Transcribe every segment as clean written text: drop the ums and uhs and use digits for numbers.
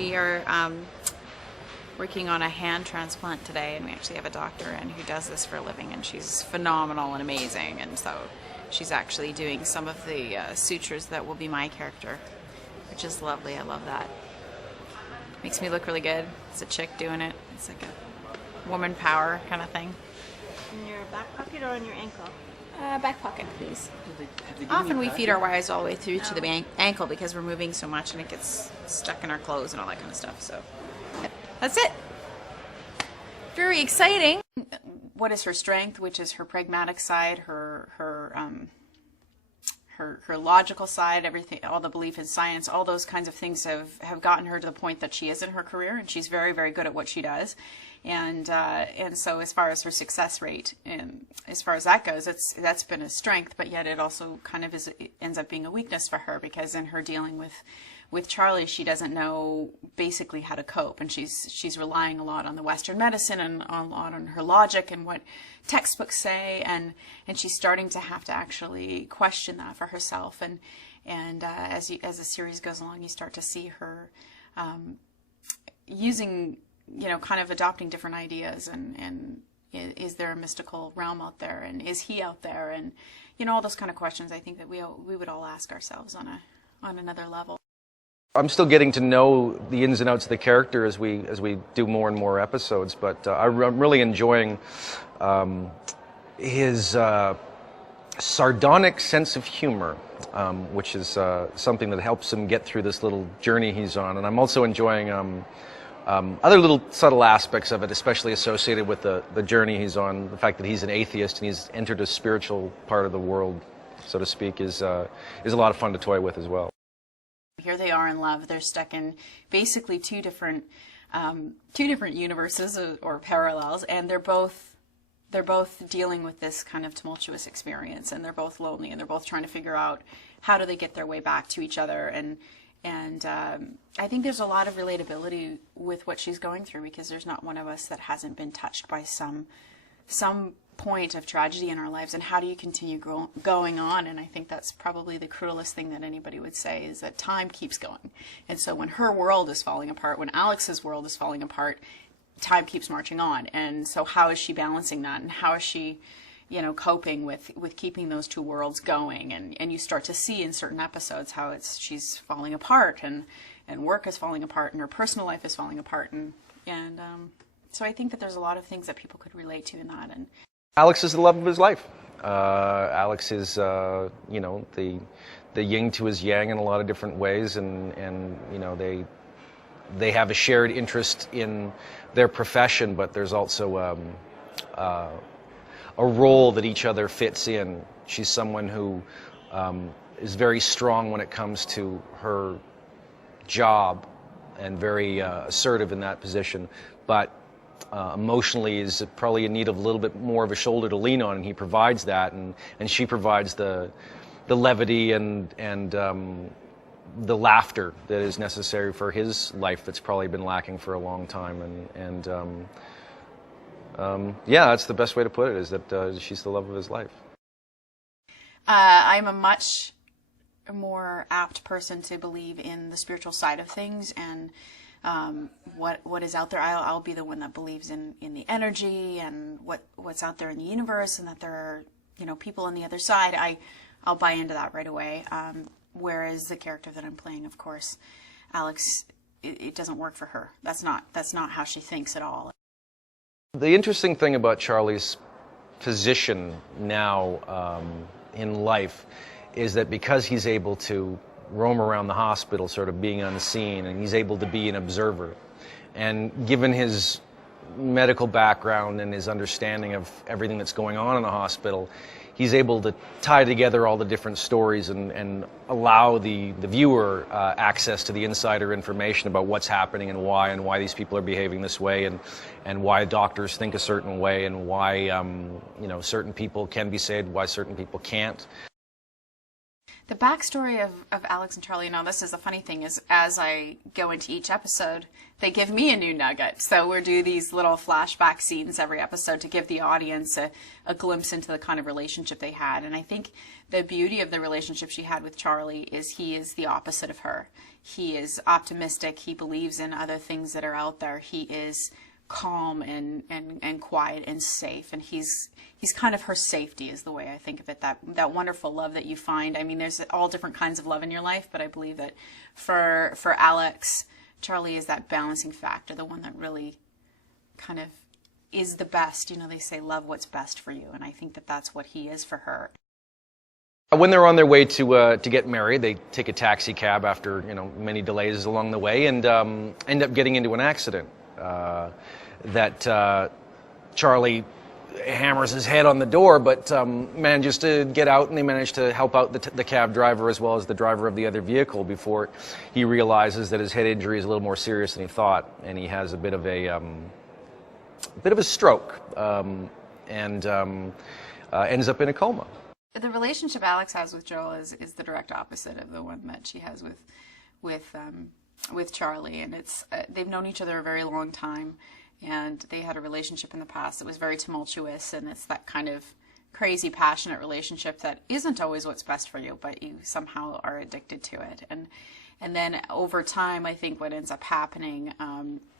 We are working on a hand transplant today, and we actually have a doctor in who does this for a living, and she's phenomenal and amazing, and so she's actually doing some of the sutures that will be my character, which is lovely. I love that. Makes me look really good. It's a chick doing it. It's like a woman power kind of thing. In your back pocket or on your ankle? Back pocket, please. Often we feed our wires all the way through to the ankle because we're moving so much and it gets stuck in our clothes and all that kind of stuff. So that's it. Very exciting. What is her strength, which is her pragmatic side, her logical side, everything, all the belief in science, all those kinds of things have gotten her to the point that she is in her career, and she's very, very good at what she does. And so as far as her success rate, and as far as that goes, that's been a strength, but yet it also kind of ends up being a weakness for her, because in her dealing with Charlie, she doesn't know basically how to cope, and she's relying a lot on the Western medicine and a lot on her logic and what textbooks say, and she's starting to have to actually question that for herself. And as the series goes along, you start to see her using, kind of adopting different ideas, and is there a mystical realm out there, and is he out there, and all those kind of questions. I think that we would all ask ourselves on another level. I'm still getting to know the ins and outs of the character as we do more and more episodes, but I'm really enjoying his sardonic sense of humor, which is something that helps him get through this little journey he's on. And I'm also enjoying other little subtle aspects of it, especially associated with the journey he's on. The fact that he's an atheist and he's entered a spiritual part of the world, so to speak, is a lot of fun to toy with as well. Here they are in love. They're stuck in basically two different universes or parallels, and they're both dealing with this kind of tumultuous experience, and they're both lonely, and they're both trying to figure out how do they get their way back to each other. And I think there's a lot of relatability with what she's going through, because there's not one of us that hasn't been touched by some point of tragedy in our lives, and how do you continue going on? And I think that's probably the cruelest thing that anybody would say, is that time keeps going. And so when her world is falling apart, when Alex's world is falling apart, time keeps marching on. And so how is she balancing that, and how is she coping with keeping those two worlds going? And you start to see in certain episodes how she's falling apart, and work is falling apart, and her personal life is falling apart, and so I think that there's a lot of things that people could relate to in that. And Alex is the love of his life. Alex is, the yin to his yang in a lot of different ways, and they have a shared interest in their profession, but there's also a role that each other fits in. She's someone who is very strong when it comes to her job, and very assertive in that position, but emotionally is probably in need of a little bit more of a shoulder to lean on, and he provides that, and she provides the levity and the laughter that is necessary for his life that's probably been lacking for a long time. Yeah, that's the best way to put it, is that she's the love of his life. I'm a much more apt person to believe in the spiritual side of things, and what is out there. I'll be the one that believes in the energy and what's out there in the universe, and that there are people on the other side. I'll buy into that right away. Whereas the character that I'm playing, of course, Alex, it doesn't work for her. That's not how she thinks at all. The interesting thing about Charlie's position now in life is that because he's able to roam around the hospital sort of being unseen, and he's able to be an observer, and given his medical background and his understanding of everything that's going on in the hospital, he's able to tie together all the different stories and allow the viewer access to the insider information about what's happening and why these people are behaving this way, and why doctors think a certain way, and why certain people can be saved, why certain people can't. The backstory of Alex and Charlie, this is the funny thing, is as I go into each episode, they give me a new nugget. So we do these little flashback scenes every episode to give the audience a glimpse into the kind of relationship they had. And I think the beauty of the relationship she had with Charlie is he is the opposite of her. He is optimistic. He believes in other things that are out there. He is calm and quiet and safe, and he's kind of her safety is the way I think of it, that wonderful love that you find. I mean, there's all different kinds of love in your life, but I believe that for Alex, Charlie is that balancing factor, the one that really kind of is the best. They say love what's best for you, and I think that that's what he is for her. When they're on their way to get married, they take a taxi cab after many delays along the way, and end up getting into an accident. That Charlie hammers his head on the door, but manages to get out, and they manage to help out the cab driver as well as the driver of the other vehicle before he realizes that his head injury is a little more serious than he thought, and he has a bit of a stroke, and ends up in a coma. The relationship Alex has with Joel is the direct opposite of the one that she has with Charlie, and it's they've known each other a very long time, and they had a relationship in the past that was very tumultuous, and it's that kind of crazy, passionate relationship that isn't always what's best for you, but you somehow are addicted to it. And then over time, I think what ends up happening,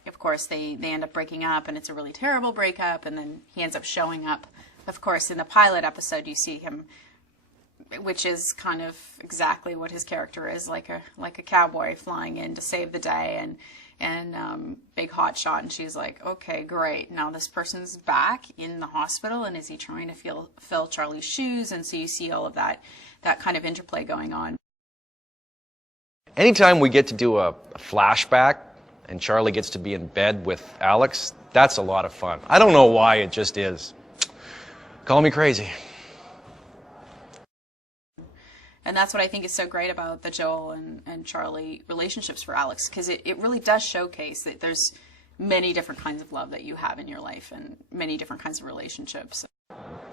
of course, they end up breaking up, and it's a really terrible breakup, and then he ends up showing up. Of course, in the pilot episode, you see him, which is kind of exactly what his character is, like a cowboy flying in to save the day, and big hot shot, and she's like, okay, great, now this person's back in the hospital, and is he trying to fill Charlie's shoes? And so you see all of that kind of interplay going on. Anytime we get to do a flashback and Charlie gets to be in bed with Alex, that's a lot of fun. I don't know why, it just is. Call me crazy. And that's what I think is so great about the Joel and Charlie relationships for Alex, because it really does showcase that there's many different kinds of love that you have in your life and many different kinds of relationships.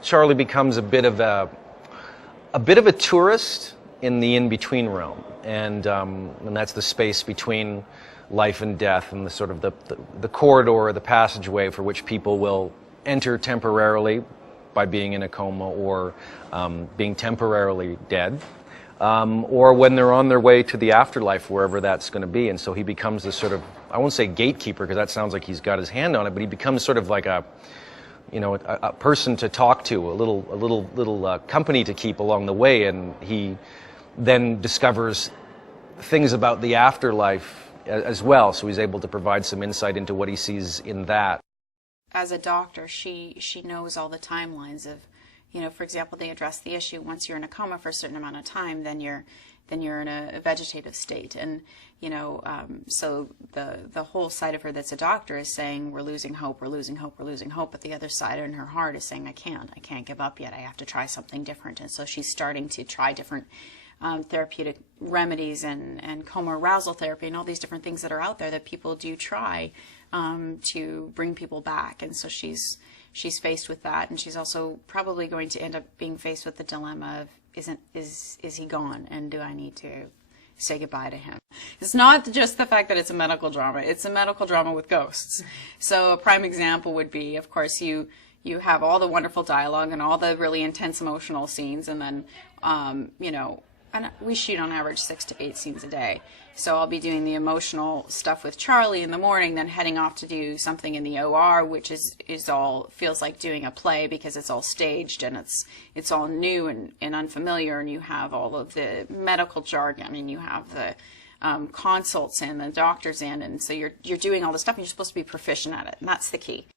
Charlie becomes a bit of a tourist in the in-between realm, and that's the space between life and death, and the sort of the corridor or the passageway for which people will enter temporarily by being in a coma or being temporarily dead, or when they're on their way to the afterlife, wherever that's going to be. And so he becomes this sort of, I won't say gatekeeper, because that sounds like he's got his hand on it, but he becomes sort of like a person to talk to, a little company to keep along the way, and he then discovers things about the afterlife as well, so he's able to provide some insight into what he sees in that. As a doctor, she knows all the timelines of, for example, they address the issue, once you're in a coma for a certain amount of time, then you're in a vegetative state, and so the whole side of her that's a doctor is saying, we're losing hope, we're losing hope, we're losing hope, but the other side in her heart is saying, I can't give up yet, I have to try something different. And so she's starting to try different therapeutic remedies and coma arousal therapy and all these different things that are out there that people do try to bring people back. And so she's faced with that, and she's also probably going to end up being faced with the dilemma of, is he gone, and do I need to say goodbye to him? It's not just the fact that it's a medical drama, it's a medical drama with ghosts. So a prime example would be, of course, you have all the wonderful dialogue and all the really intense emotional scenes, and then and we shoot on average 6 to 8 scenes a day. So I'll be doing the emotional stuff with Charlie in the morning, then heading off to do something in the OR, which is all feels like doing a play, because it's all staged and it's all new and unfamiliar, and you have all of the medical jargon, and you have the consults and the doctors in, and so you're doing all this stuff, and you're supposed to be proficient at it, and that's the key.